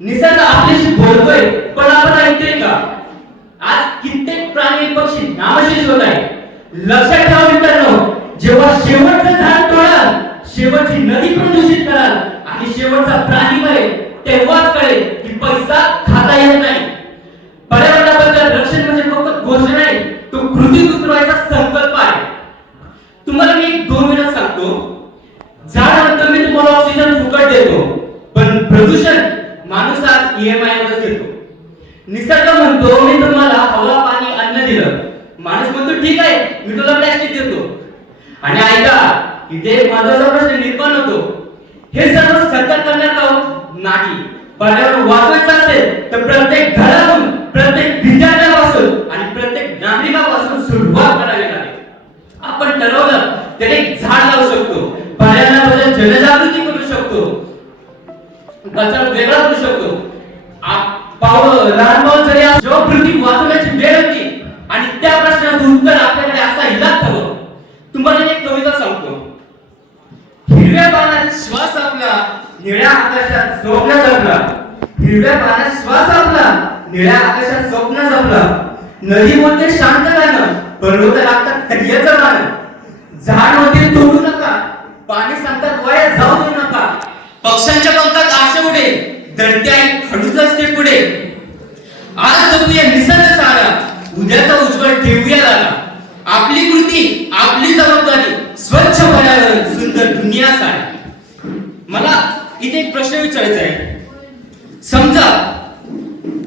निसर्ग आपल्याशी बोलतोय पण आपण ऐकतोय का? आज कित्येक प्राणी पक्षी नामशेष होत आहे. लक्षात ठेवा मित्रांनो, जेव्हा शेवटचं झाड तोडाल, शेवटची नदी प्रदूषित कराल आणि शेवटचा प्राणी मरेल, तेव्हाच कळेल की पैसा खाता येत नाही. पर्यावरणाबद्दल रक्षण म्हणजे फक्त घोषणा नाही, तो कृतीत उतरवायचा संकल्प आहे. तुम्हाला मी 2 मिनिट सांगतो. झाड म्हणतो मी तुम्हाला ऑक्सिजन फुकट देतो, पण प्रदूषण माणूस आज EMI वरच घेतो. निसर्ग म्हणतो मी तुम्हाला हवा पाणी अन्न दिलं, माणूस म्हणतो ठीक आहे मी तुला प्लास्टिक देतो. आणि ऐका, इथे एक महत्त्वाचा प्रश्न निर्माण होतो, हे सर्व सरकार करणार का? नाही. पर्यावरण वाचवायचं असेल तर प्रत्येक घरातून, प्रत्येक विद्यार्थ्यापासून आणि प्रत्येक नागरिकापासून सुरुवात करावी लागेल. आपण ठरवलं तर एक झाड लावू शकतो, पर्यावरणाबद्दल जनजागृती करू शकतो, कचरा वेगळा करू शकतो. लहान पाऊल जरी जेव्हा पृथ्वी वाचवण्याची वेळ होती आणि त्या प्रश्नाचं उत्तर आपल्याकडे असा इलाज हवं. तुम्हाला एक कविता सांगतो. हिरव्या पानात श्वास आपला, निळ्या आकाशात स्वप्न जपला. हिरव्या पानात श्वास आपला, निळ्या आकाशात स्वप्न जपला. नदी बोलते शांत गाणं, पर्वत लागतात तडियाचं गाणं. झाड म्हणते तोडू नका, पाणी सांगतात वाया जाऊ देऊ नका. पक्ष्यांच्या पंखात आशा उडे, धरती आई हळूच असते पुढे. आज जपूया निसर्ग सारा, उद्याचा उज्ज्वल ठेवूया दारा. आपली कृती आपली जबाबदारी, स्वच्छ पर्यावरण सुंदर दुनिया सारी. मला इथे एक प्रश्न विचारायचा आहे. समजा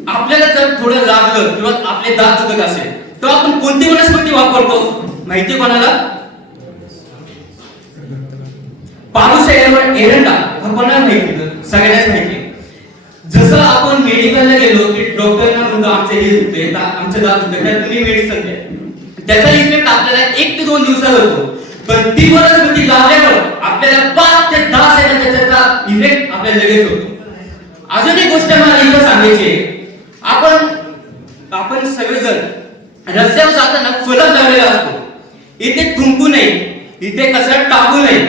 आपल्याला जर थोडं लागलं किंवा आपले दात दुखत असेल तर आपण कोणती वनस्पती वापरतो माहिती कोणाला? पाऊस एरंडा हा कोणाला माहिती? सगळ्यांनाच माहिती. जसं आपण मेडिकलला गेलो की डॉक्टरना म्हणतो आमचे हे दुखते, आमचे दात दुखते, तर तुम्ही मेडिसिन द्या. त्याचा इफेक्ट आपल्याला 1 ते 2 दिवसात होतो, पण ती वनस्पती लावल्यावर आपल्याला 5 ते 10 सेकंद त्याचा इफेक्ट आपल्याला लगेच होतो. अजून एक गोष्ट मला इथं सांगायची आहे. आपण सगळेजण रस्त्यावर जाताना फलक लावलेला असतो. इथे थुंकू नये, इथे कचरा टाकू नये.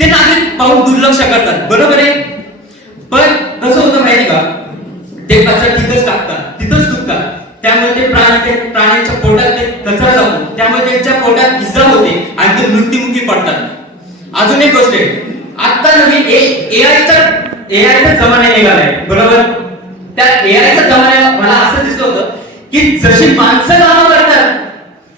ते नागरिक पाहून दुर्लक्ष करतात, बरोबर आहे. पण कसं होतं माहिती का, ते कचरा तिथंच टाकतात, तिथंच थुंकतात. त्यामुळे ते प्राण्यांच्या पोटात ते कचरा जातो, त्यामुळे त्यांच्या पोटात इजा होते आणि ते मृत्युमुखी पडतात. अजून एक गोष्ट आहे, आता नवीन एआयचा जमाना निघालाय, बरोबर. त्या एआयच्या जमान्याला मला असं दिसलं होतं की जशी माणसं कामं करतात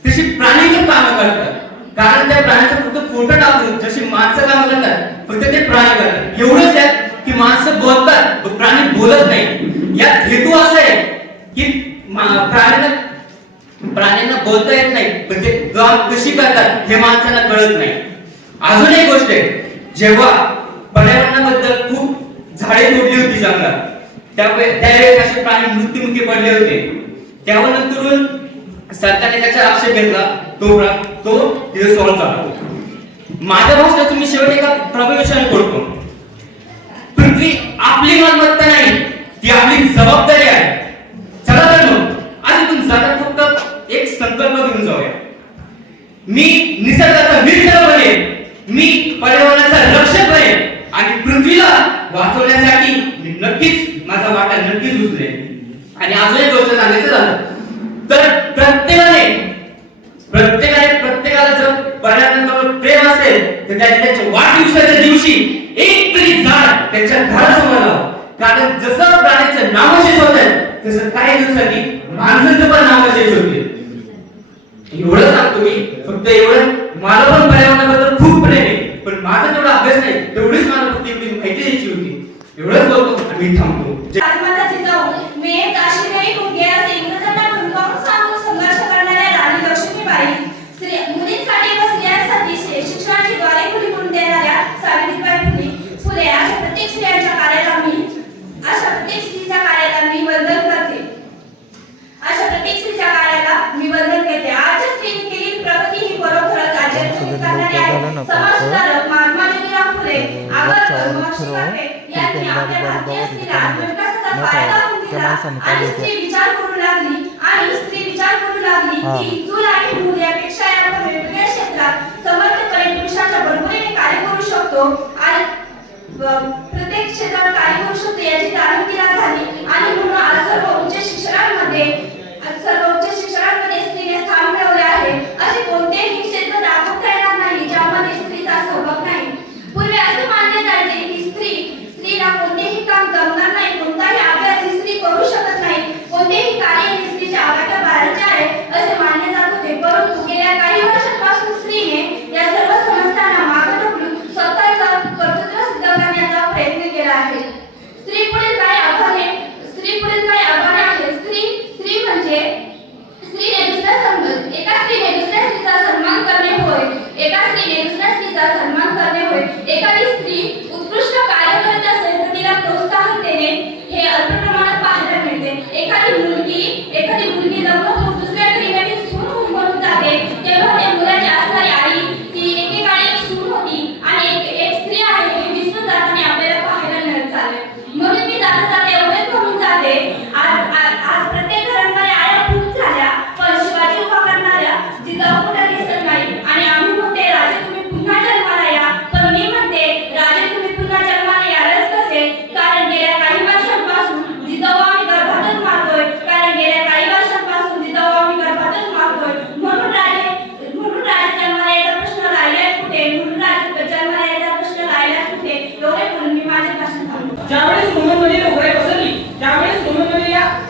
तशी प्राणी पण कामं करतात. कारण त्या प्राण्याचा फक्त फोटो टाकून जशी माणसं कामं करतात फक्त ते प्राणी करतात. एवढंच आहे की माणसं बोलतात प्राणी बोलत नाही. यात हेतू असा आहे की प्राण्यांना बोलता येत नाही, पण ते काम कशी करतात हे माणसांना कळत नाही. अजून एक गोष्ट आहे, जेव्हा पर्यावरणाबद्दल खूप झाडे तोडली होती जंगलात, त्यावेळेस असे प्राणी मृत्युमुखी पडले होते. त्यानंतरून सरकारने त्याचा आक्षेप घेतला, तो तिथे सॉल्व्ह झाला. माझ्या भाषणात तुम्ही शेवटी एका प्रभाविषयाने करतो. पृथ्वी आपली मालमत्ता नाही, ती आपली जबाबदारी आहे. चला तर मग आज इथून जाताना फक्त एक संकल्प घेऊन जाऊया. मी निसर्गाचा मित्र बनेन, मी पर्यावरणाचा रक्षक बनेन आणि पृथ्वीला वाचवण्यासाठी मी नक्कीच माझा वाटा नक्कीच उचलेन. आणि अजून एक गोष्ट सांगायचं झालं तर प्रत्येकाला जर पर्यावरणावर प्रेम असेल तर त्याच्या वाढदिवसाच्या दिवशी एक तरी झाड त्याच्या घरासमोर लावा. कारण जसं प्राण्यांचं नामशेष होत आहे तसं काही दिवसांनी माणसाचं पण नामशेष होते. एवढं सांगतो मी, फक्त एवढं. मला पण पर्यावरणाबद्दल खूप प्रेम आहे, पण माझा तेवढा अभ्यास नाही, तेवढीच मला फक्त एवढी माहिती द्यायची होती. एवढंच बोलतो आणि मी थांबतो. शिक्षणाची द्वारे खुली करून देणाऱ्या सावित्रीबाई फुले अशा प्रत्येक स्त्रियांच्या कार्याला मी वंदन करते. आजच्या स्त्रीने केलेली प्रगती ही खरोखरच आश्चर्यचकित करणारी आहे. समाज सुधारक महात्मा ज्योतिराव फुले आंबेडकर महर्षी कर्वे यांनी आपल्या भारतीय स्त्रीला आत्मविकासाचा पाया दाखवून दिला आणि स्त्री विचार करू लागली की चूल आणि मूल यापेक्षा आपण वेगवेगळ्या क्षेत्रात समर्थपणे पुरुषाच्या बरोबरीने कार्य करू शकतो आणि प्रत्येक क्षेत्रात कार्य करू शकतो याची जाणीव तिला झाली.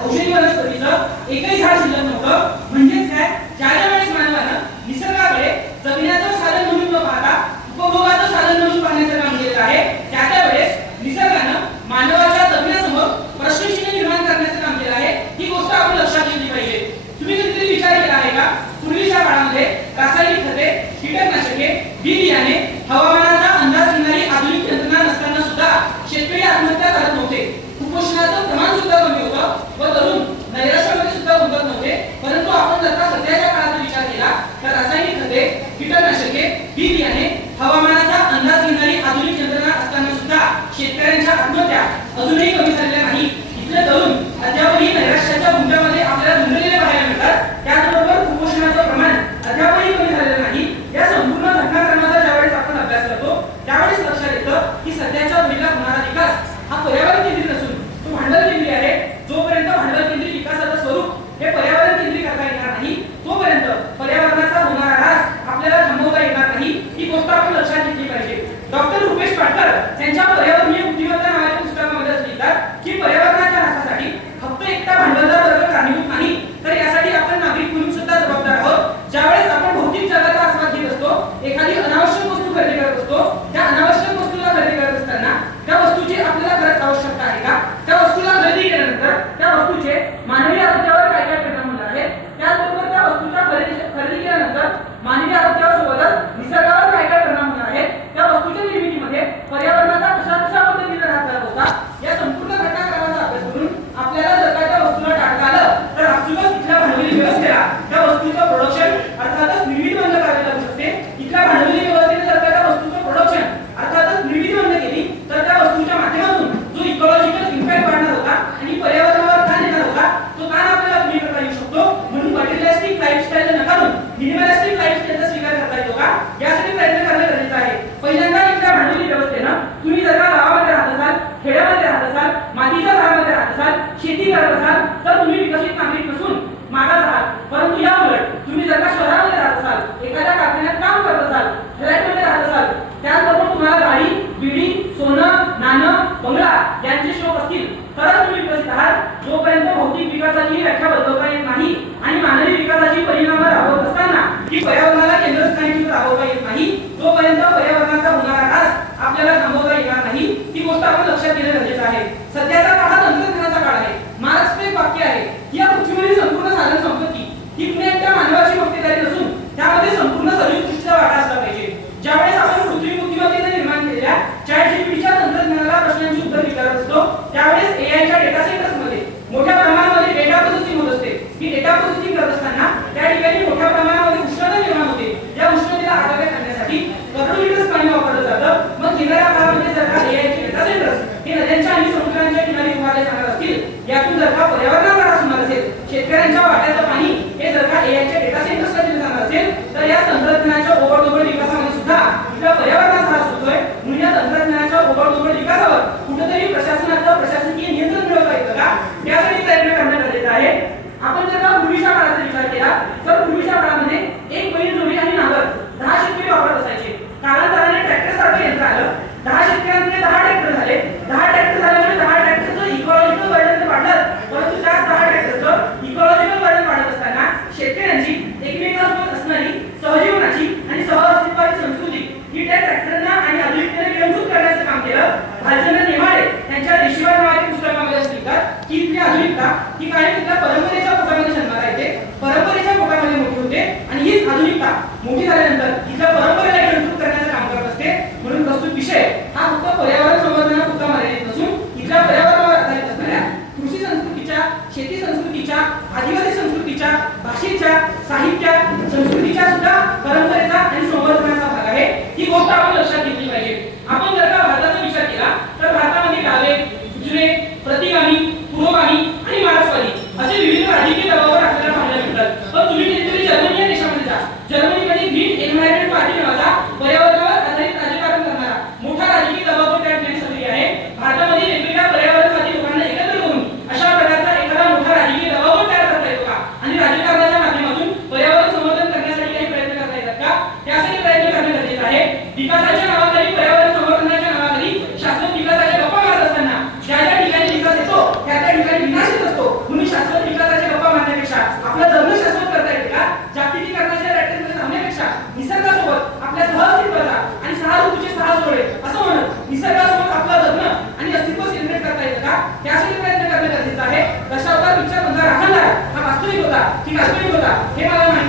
औषधी वनस्पतीचं एकही झाड शिल्लक नव्हतं. म्हणजेच काय, ज्या वेळेस मानवानं निसर्गाकडे जगण्याचं साधन म्हणून न पाहता उपभोगाचं साधन म्हणून पाहण्याचं काम केलेलं आहे, त्या वेळेस निसर्गानं मानवाच्या जगण्यासमोर प्रश्नचिन्ह निर्माण करण्याचं काम केलं आहे. ही गोष्ट आपण लक्षात घेतली पाहिजे. तुम्ही कधीतरी विचार केला आहे का, पूर्वीच्या काळामध्ये रासायनिक खते, कीटकनाशके, बी बियाणे, हवामानाचा अंदाज घेणारी आधुनिक यंत्रणा नसताना सुद्धा शेतकरी आत्महत्या करत नव्हते. कुपोषणाचं प्रमाण सुद्धा कमी होतं व तरुण नैराश्यामध्ये सुद्धा गुंतत नव्हते. परंतु आपण जर का सध्याच्या काळाचा विचार केला तर रासायनिक खते, कीटकनाशके, बी बियाणे, हवामानाचा अंदाज घेणारी आधुनिक यंत्रणा असताना सुद्धा शेतकऱ्यांच्या आत्महत्या अजूनही कमी झालेल्या नाही. इथले तरुण अद्यापही नैराश्याच्या गुंफ्यामध्ये आपल्याला गुंतलेले पाहायला मिळतात. त्याचबरोबर कुपोषणाचं प्रमाण अद्यापही कमी झालेलं नाही. या संपूर्ण घटनाक्रमाचा ज्यावेळेस आपण अभ्यास करतो त्यावेळेस लक्षात येतं की सध्याच्या घडीला होणारा विकास हा पर्यावरण केंद्रित नसून तो भांडवल केंद्रित आहे. जोपर्यंत भांडवल केंद्रित विकासाचं स्वरूप हे पर्यावरण केंद्रित करता येणार नाही, तोपर्यंत पर्यावरणाचा होणारा ऱ्हास आपल्याला थांबवता येणार नाही. ही गोष्ट आपण लक्षात घेतली पाहिजे. डॉक्टर रुपेश पाटकर यांच्या पर्यावरणीय बुद्धिमत्ता नावाच्या पुस्तकामध्ये असं लिहितात की पर्यावरणाच्या ऱ्हासासाठी फक्त एकटा भांडवलदार वर्ग कारणीभूत नाही, तर यासाठी आपण नागरिक म्हणून सुद्धा जबाबदार आहोत. ज्यावेळेस आपण भौतिक जगाचा आस्वाद घेत असतो, एखादी अनावश्यक वस्तू खरेदी करत असतो, त्या अनावश्यक वस्तूला खरेदी करत असताना त्या वस्तूची आपल्याला खरंच आवश्यकता आहे का? त्या वस्तूला खरेदी केल्यानंतर त्या वस्तूचे मानवी आरोग्यावर काय काय परिणाम होणार आहेत? त्याचबरोबर त्या वस्तूच्या खरेदी केल्यानंतर मानवी आरोग्यावर सोबतच निसर्गावर काय काय परिणाम होणार आहेत? त्या वस्तूच्या निर्मितीमध्ये पर्यावरणाचा कशा पद्धतीने ऱ्हास झाला होता, या संपूर्ण घटनाक्रमाचा अभ्यास करून आपल्याला जर का त्या वस्तूला टाळता आलं तर आपसुकच तिथल्या भांडवली व्यवस्थेला त्या वस्तूचं प्रोडक्शन अर्थातच निर्मिती बंद करावी लागू शकते. तिथल्या भांडवली व्यवस्थेने जर का त्या वस्तूचं प्रोडक्शन अर्थातच निर्मिती बंद केली तर त्या वस्तूच्या माध्यमातून जो इकॉलॉजिकल इम्पॅक्ट वाढणार होता आणि पर्यावरणावर ताण येणार होता तो ताण आपल्याला कमी करता येऊ शकतो. म्हणून मटेरियलिस्टिक लाईफस्टाईल नकारून मिनिमलिस्टिक लाईफस्टाईलचा स्वीकार करता येतो का, यासाठी प्रयत्न करणे गरजेचे आहे. पहिल्यांदा इथल्या भांडवली व्यवस्थेनं तुम्ही जर का गावामध्ये राहत असाल, खेड्यामध्ये राहत असाल, मातीच्या घरामध्ये राहत असाल, शेती करत असाल तर तुम्ही विकसित नागरिक नसून मागास आहात. परंतु या उलट तुम्ही जर का शहरामध्ये राहत असाल, एखाद्या कारखान्यात काम करत असाल, फ्लॅटमध्ये राहत असाल, त्याचबरोबर तुम्हाला गाडी, बिडी, सोनं, नाणं, बंगला यांचे शौक असतील तरच तुम्ही विकसित आहात. जोपर्यंत भौतिक विकासाची व्याख्या बदलता येत नाही आणि मानवी विकासाची परिणाम राबवत असताना की पर्यावरणाला केंद्रस्थानी राबवता येत नाही, तोपर्यंत पर्यावरणाचा होणारा ऱ्हास आपल्याला थांबवता येणार नाही. ही गोष्ट आपण लक्षात घेणे गरजेचे आहे. सध्याचा काळ हा तंत्रज्ञानाचा काळ आहे. महाराष्ट्र एक वाक्य आहे की या पृथ्वीवरील संपूर्ण साधन संपत्ती ही कुण्या एकट्या मानवाची मक्तेदारी नसून त्यामध्ये संपूर्ण सजीवसृष्टीचा वाटा असला पाहिजे. ज्यावेळेस आपण कृत्रिम बुद्धिमत्तेने निर्माण केलेल्या चॅटजीपीटीच्या तंत्रज्ञानाला प्रश्नांची उत्तर विचारत असतो त्यावेळेस एआयच्या डेटा सेंटर्समध्ये मोठ्या प्रमाणामध्ये डेटा प्रोसेसिंग होत असते. ही डेटा प्रोसेसिंग करत असताना त्या ठिकाणी मोठ्या प्रमाणामध्ये उष्णता निर्माण होते. या उष्णतेला आटोक्यात आणण्यासाठी करोडो लिटर्स पाणी वापरलं जातं. मग येणाऱ्या काळामध्ये जर का एआयचे डेटा सेंटर्स हे नद्यांच्या आणि समुद्रांच्या किनारी उभारले जाणार असतील, यातून जर का पर्यावरणाचा ऱ्हास होणार असेल, शेतकऱ्यांच्या वाट्याचं पाणी हे जर का एआयच्या डेटा सेंटर्सला दिलं जाणार असेल तर या तंत्रज्ञानाच्या ओबडधोबड विकासामध्ये सुद्धा इथल्या पर्यावरणाचा ऱ्हास होतोय. म्हणून या तंत्रज्ञानाच्या ओबडधोबड विकासावर कुठेतरी प्रशासनाचं प्रशासकीय नियंत्रण मिळवता येतं का, यासाठी प्रयत्न करणे गरजेचे आहे. आपण जर का पूर्वीच्या काळाचा विचार केला तर पूर्वीच्या काळामध्ये एक बैल जोडी आणि नांगर 10 शेतकरी वापरत असायचे. कालांतराने ट्रॅक्टर सारखं यंत्र आलं, 10 शेतकऱ्यांमध्ये 10 ट्रॅक्टर झाले. 10 ट्रॅक्टर झाल्यामुळे 10 ट्रॅक्टरचं इकॉलॉजिकल बर्डन वाढलं, परंतु त्याच 10 ट्रॅक्टरचं इकॉलॉजिकल बर्डन वाढत असताना शेतकऱ्यांची एकमेकांसोबत असणारी सहजीवनाची आणि सहअस्तित्वाची संस्कृती ही त्या ट्रॅक्टरना आणि आधुनिकतेने विलंबित करण्याचं काम केलं. भालचंद्र नेमाडे त्यांच्या ऋषीवाद नावाच्या पुस्तकामध्ये असं लिहितात की इथली आधुनिकता ही कायम तिथल्या परंपरेच्या पोटामध्ये जन्माला येते, परंपरेच्या पोटामध्ये मोठी होते आणि हीच आधुनिकता मोठी झाल्यानंतर इथल्या परंपरेला विलंबित करण्याचं काम करत असते. म्हणून प्रस्तुत विषय हा फक्त पर्यावरण संवर्धनापुरता मर्यादित नसून इथल्या पर्यावरणावर आधारित असणाऱ्या कृषी संस्कृतीच्या, शेती संस्कृतीच्या, आदिवासी संस्कृतीच्या, भाषेच्या, साहित्य संस्कृतीच्या सुद्धा परंपरेचा आणि संवर्धनाचा भाग आहे. ही गोष्ट आपण लक्षात घेतली पाहिजे. आपण जर का भारताचा विचार केला तर भारतामध्ये डावे, उजवे, प्रतिगामी, पुरोगामी आणि मार्क्सवादी असे विविध राजकीय दबावावर आपल्याला पाहायला मिळतात. पण तुम्ही कधीतरी जर्मनी या देशामध्ये जा, जर्मनीमध्ये ग्रीन एन्व्हायरमेंट पार्टी नावाचा पर्यावरणावर आधारित राजकारण करणारा मोठा राजकीय दबाव त्या ठिकाणी सक्रिय आहे. भारतामध्ये वेगवेगळ्या पर्यावरणवादी लोकांना एकत्र करून अशा प्रकारचा एखादा मोठा राजकीय दबाव तयार करता येतो का आणि राजकारणाच्या माध्यमातून पर्यावरण संवर्धन करण्यासाठी काही प्रयत्न करता येतात का, त्यासाठी प्रयत्न करणे गरजेचे आहे. विकासाच्या नावाखाली, पर्यावरण संवर्धनाच्या नावाखाली शासन विकासाच्या गप्पा मारत असताना ज्या ज्या ठिकाणी विकास येतो त्या की वास्तविक होता हे मला माहिती